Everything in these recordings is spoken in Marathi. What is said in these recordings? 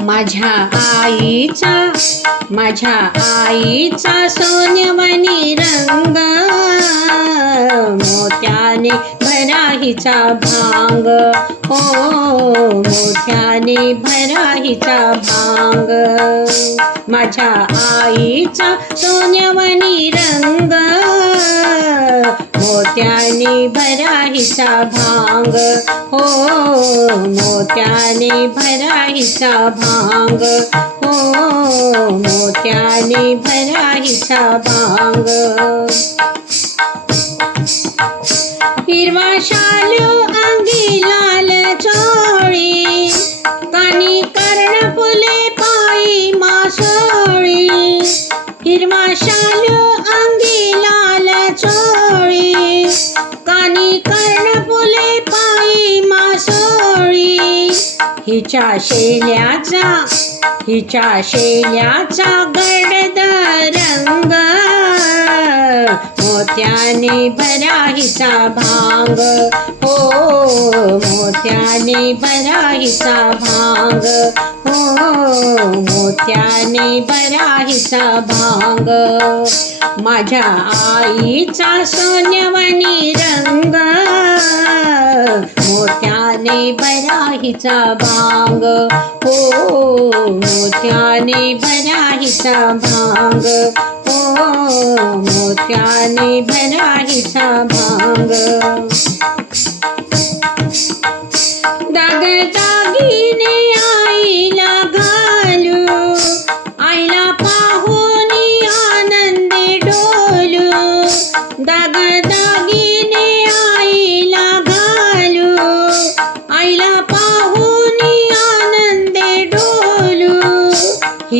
माझ्या आईचा माझ्या आईचा सोन्यवनी रंग मोत्याने भराहीचा भांग. हो मोत्याने भराहीचा भांग. माझ्या आईचा सोन्यवनी रंग मोत्याने हिसा भांग हो मोत्याने हिसा भांग हो मोत्याने हिसा भांग हिरवा शालू अंगीला कानी कर्ण फुले पायी मासोळी. हिच्या शेल्याचा हिच्या शेल्याचा गडद रंग. मोत्याने भराहीचा भांग. हो मोत्याने भराहीचा भांग. हो मोत्याने भराहीचा भांग. माझ्या आईचा सोन्यवणी मोत्याने बराहीचा भांग. हो मोत्याने बराहीचा भांग. हो मोत्याने बराहीचा भांग. दागदागिने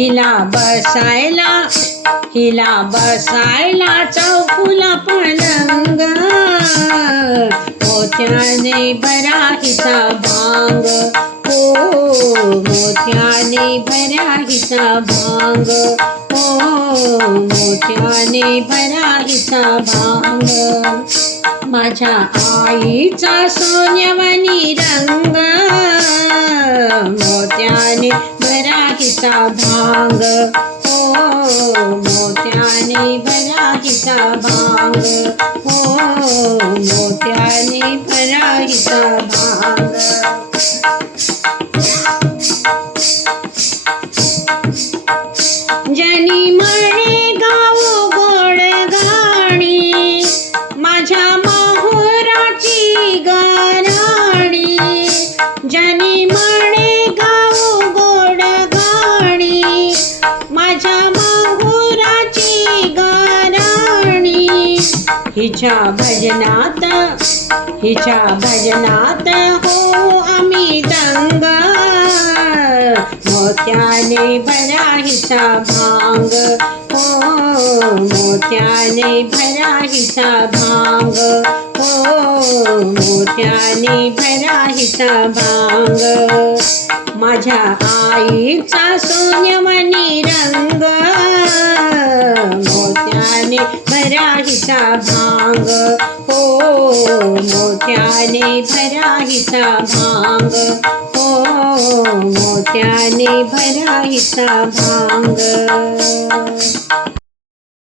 हिला बसायला हिला बसायला चौफुला पलंग. मोत्याने बरा हिचा भांग. मोठ्याने भरा हिचा भांग. हो भरा हिचा भांग. माझ्या आईचा सोन्यवनी रंग. मोत्याने भराहीचा भांग. हो मोत्याने भराहीचा भांग. हिच्या भजनात हिच्या भजनात हो आम्ही दंग. मोत्याने भराहीचा भांग. हो मोत्याने भराहीचा भांग. हो मोत्याने भराहीचा भांग. माझ्या आईचा सोन्यवनी रंग. मोत्याने भराहीचा भांग. हो मोत्याने भराहीचा भांग. हो मोत्याने भराहीचा भांग.